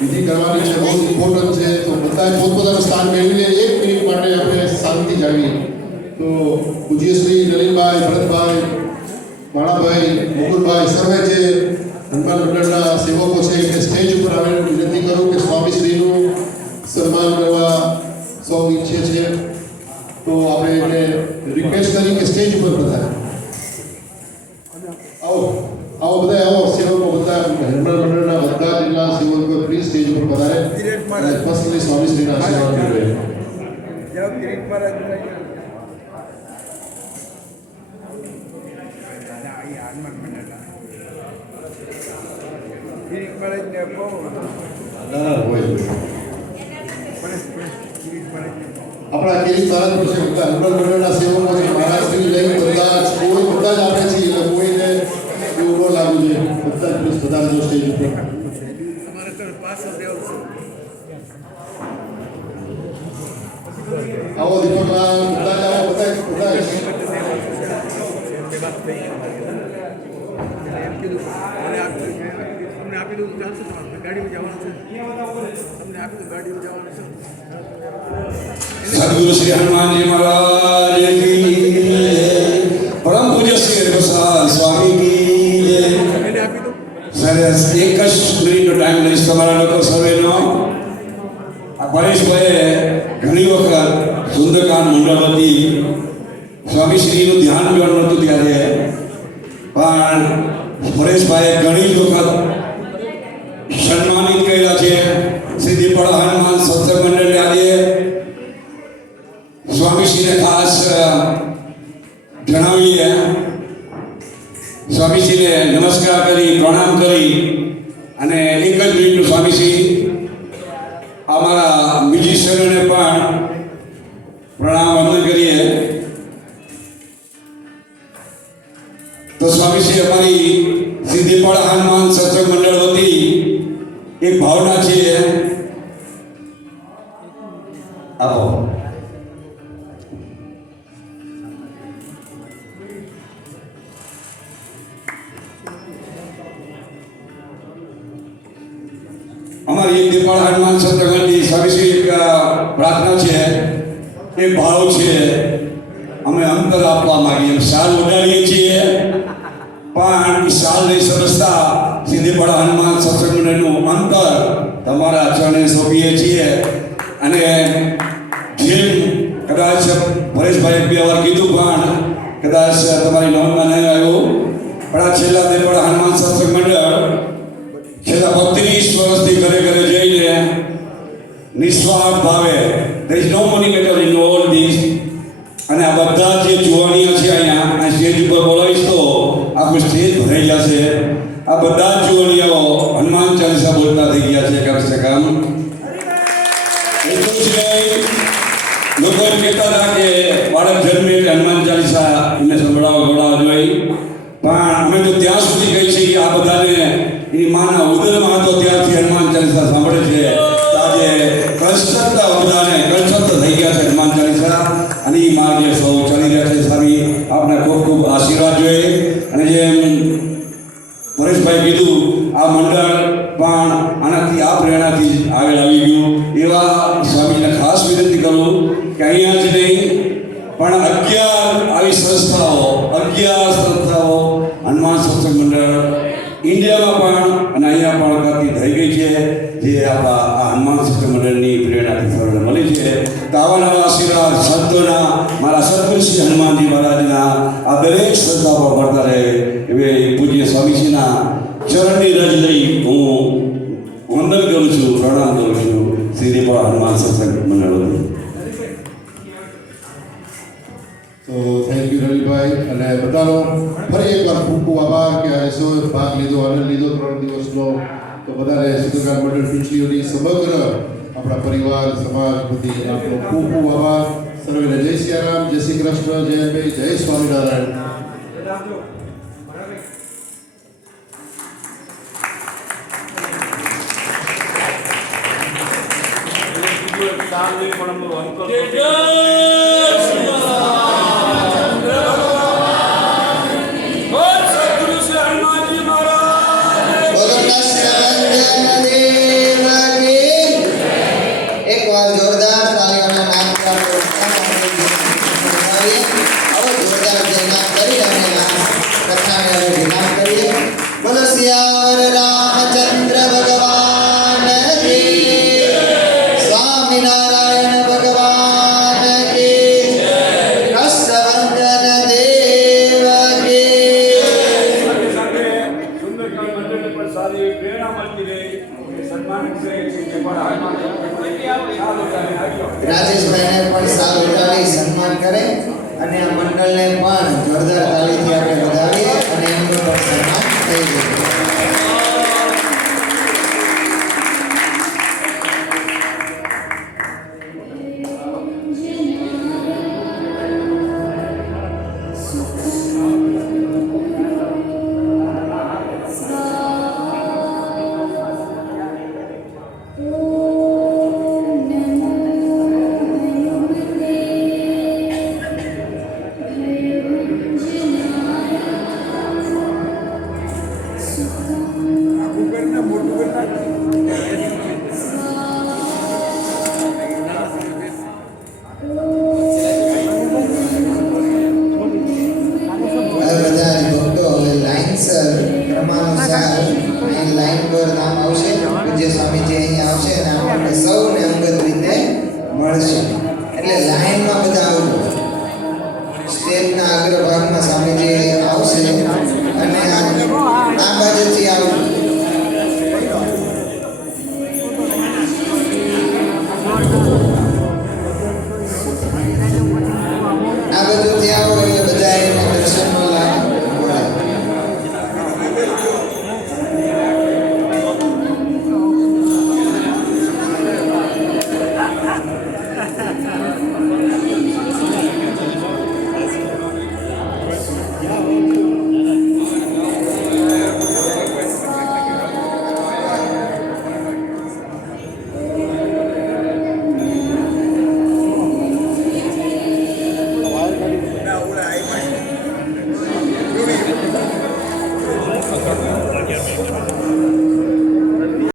વિધિ કરવાની છે, બહુ ઇમ્પોર્ટન્ટ છે. તો બધા પોતપોતાનું સ્થાન મેળવીને 1 મિનિટ માટે આપણે શાંતિ જાળવીએ. તો પૂજ્ય શ્રી નલિનભાઈ, ભરતભાઈ, માણાભાઈ, મુકુલભાઈ સર્વે જે હનુમાન મંડળના સેવકો છે એ સ્ટેજ ઉપર આવીને વિનંતી કરું કે સ્વામીશ્રીનું સન્માન કરવા સૌ ઈચ્છે છે. તો આપણે એને રિક્વેસ્ટ કરી કે સ્ટેજ ઉપર બધા આવો બધા આવો સેવકો બધા હનુમાન મંડળના બધા જિલ્લા સેવકો પ્લીઝ સ્ટેજ ઉપર પધારે અને પર્સનલી સ્વામીશ્રીના આશીર્વાદ મેળવે. આપણા કિરીટ મહારાજ પાસે બધા હનુમાન મંડળના સેવકો છે, મહારાજશ્રી લઈ બધા જ આપણે છીએ એટલે કોઈને એવું ન લાગવું જોઈએ. બધા જ પ્લીઝ પધારજો સ્ટેજ ઉપર. આવો દીપકલાલ, બધા જ આવો, બધા सदगुरु श्री हनुमान जी महाराज की परम पूज्य श्री प्रसाद स्वामी की सरस एक मिनिट टाइम લઈશ તમારા લોકો સર્વેનો. આ પરેશભાઈએ ઘણી વખત સુંદરકાંડ મંડળ વતી સ્વામીશ્રીનું ધ્યાન જોવાનું હતું ત્યારે પણ પરેશભાઈએ ઘણી જ વખત સન્માનિત કર્યા છે. શ્રી દીપડા હનુમાન સત્સંગ મંડળને આજે સ્વામીશ્રીને ખાસ જણાવીએ, સ્વામીશ્રીને નમસ્કાર કરી પ્રણામ કરી અને એક જ મિનિટનું સ્વામીશ્રી અમારા મ્યુઝિશિયનોને પણ પ્રણામ વંદન કરીએ. તો સ્વામીશ્રી અમારી શ્રી દીપડા હનુમાન સત્સંગ મંડળ વતી એક ભાવના છે, આપો. અમારી એક દીપડા હનુમાન સત્સંગની સ્વામીશ્રી એક પ્રાર્થના છે, એક ભાવ છે, અમે અંતર આપવા માંગીએ. સાલ ઉડાડીએ છીએ પણ એ સાલ નહીં સમજતા શ્રી દીપડા હનુમાન સત્સંગ મંડળનું અંતર તમારા ચરણે સોંપીએ છીએ. અને જેમ કદાચ પરેશભાઈ 2 વાર કીધું પણ કદાચ તમારી નોંધમાં નહીં આવ્યું પણ આ છેલ્લા દીપડા હનુમાન સત્સંગ મંડળ છેલ્લા 32 વર્ષથી ઘરે ઘરે જઈને નિસ્વાર્થ ભાવે there is no money matter in all this. અને આ બધા જે જુવાનિયા છે અહીંયા આ સ્ટેજ ઉપર બોલાવીશ તો આખું સ્ટેજ ભરાઈ જશે. આ બધા જ જુવાનિયાઓ હનુમાન ચાલીસા બોલતા થઈ ગયા છે કમ સે કમ. એટલું જ નહીં, લોકો એમ કહેતા હતા કે બાળક જન્મે એટલે હનુમાન ચાલીસા એને સંભળાવવા જોઈએ, પણ અમે તો ત્યાં સુધી કહી છીએ કે આ બધાને એની માના ઉદરમાં હતો ત્યારથી હનુમાન ચાલીસા સાંભળે છે. આજે કંસ્ટ્રક્ટ બધાને કંસ્ટ્રક્ટ થઈ ગયા છે હનુમાન ચાલીસા, અને એ માર્ગે સૌ ચાલી રહ્યા છે. સ્વામી આપને ખૂબ ખૂબ આશીર્વાદ જોઈએ. અને જેમ પરેશભાઈ કીધું, આ મંડળ પણ આનાથી આ પ્રેરણાથી આગળ આવી ગયું. એવા સ્વામીને ખાસ વિનંતી કરું કે અહીંયા જ નહીં પણ 11 આવી સંસ્થાઓ હનુમાન સત્સંગ મંડળ ઇન્ડિયામાં પણ અને અહીંયા પણ કરતી થઈ ગઈ છે, જે આપણા આ હનુમાન સત્સંગ મંડળની પ્રેરણાથી સરળ મળી છે. તો આવા નવા આશીર્વાદ સંતોના, મારા સદગુરુ શ્રી હનુમાનજી મહારાજના આ દરેક સંસ્થાઓ મળતા રહે એવી પૂજ્ય સ્વામીજીના ચરણની રજ લઈ હું વંદન કરું છું, પ્રણામ કરું છું. શ્રી દીપા હનુમાન સત્સંગ મંડળ. તો થેન્ક યુ રવિભાઈ, અને બધાનો ફરી એકવાર ખૂબ ખૂબ આભાર કે આ સૌ ભાગ લીધો, આનંદ લીધો 3 દિવસનો. તો બધાને સુગરકાંડ મંડળ પીંછલીઓની સમગ્ર આપણા પરિવાર સમાજ બધી આપનો ખૂબ ખૂબ આભાર. સર્વેને જય સિયારામ, જય શ્રી કૃષ્ણ, જય અંબે, જય સ્વામિનારાયણ. બોલો સિયાવર રામચંદ્ર ભગવાન કી, સ્વામિનારાયણ ભગવાન કી, કષ્ટભંજન દેવ કી. સુંદરકાંડ મંડળને પણ સારી પ્રેરણા મળતી રહે એ સન્માન છે કે રાજેશભાઈને પણ સાલ ઉઠાવી સન્માન કરે અને આ મંડળને પણ જોરદાર તાળીથી આપણે વધાવીએ અને એમનું પણ સન્માન થઈ જાય. સ્ટેજના અગ્રભાગમાં સ્વામીજી આવશે અને આ બાજુથી આવશે.